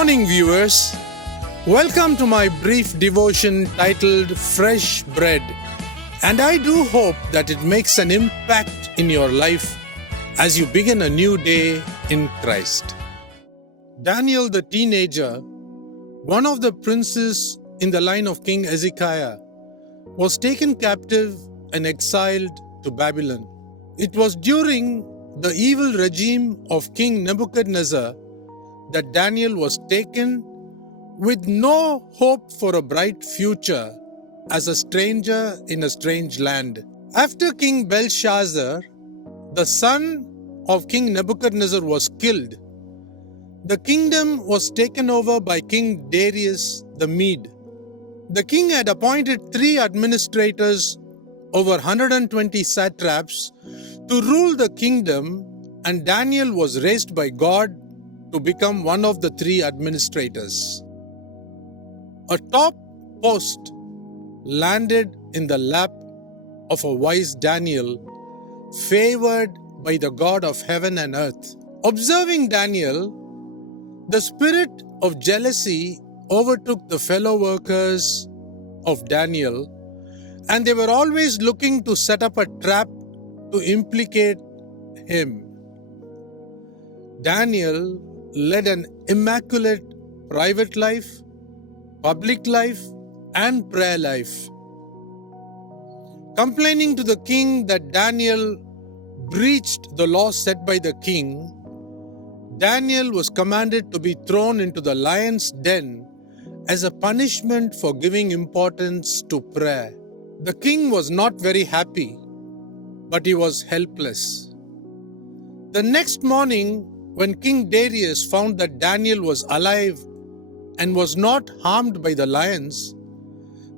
morning, viewers. Welcome to my brief devotion titled Fresh Bread. And I do hope that it makes an impact in your life as you begin a new day in Christ. Daniel the teenager, one of the princes in the line of King Hezekiah, was taken captive and exiled to Babylon. It was during the evil regime of King Nebuchadnezzar that Daniel was taken with no hope for a bright future as a stranger in a strange land. After King Belshazzar, the son of King Nebuchadnezzar, was killed, the kingdom was taken over by King Darius the Mede. The king had appointed 3 administrators over 120 satraps to rule the kingdom, and Daniel was raised by God to become one of the 3 administrators. A top post landed in the lap of a wise Daniel, favored by the God of heaven and earth. Observing Daniel, the spirit of jealousy overtook the fellow workers of Daniel, and they were always looking to set up a trap to implicate him. Daniel led an immaculate private life, public life, and prayer life. Complaining to the king that Daniel breached the law set by the king, Daniel was commanded to be thrown into the lion's den as a punishment for giving importance to prayer. The king was not very happy, but he was helpless. The next morning, when King Darius found that Daniel was alive and was not harmed by the lions,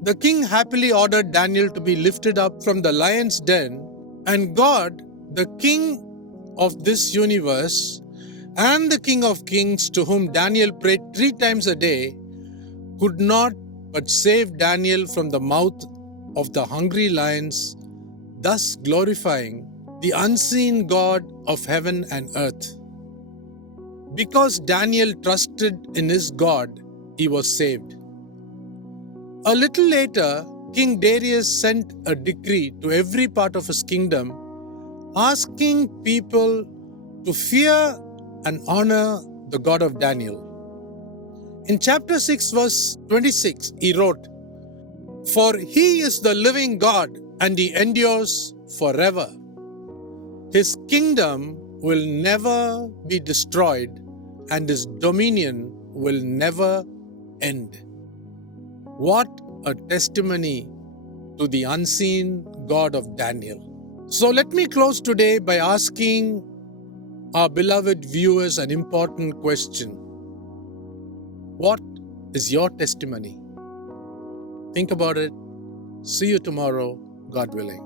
the king happily ordered Daniel to be lifted up from the lion's den, and God, the King of this universe and the King of kings, to whom Daniel prayed 3 times a day, could not but save Daniel from the mouth of the hungry lions, thus glorifying the unseen God of heaven and earth. Because Daniel trusted in his God, he was saved. A little later, King Darius sent a decree to every part of his kingdom, asking people to fear and honor the God of Daniel. In chapter 6, verse 26, he wrote, "For he is the living God, and he endures forever. His kingdom will never be destroyed, and his dominion will never end." What a testimony to the unseen God of Daniel. So let me close today by asking our beloved viewers an important question. What is your testimony? Think about it. See you tomorrow, God willing.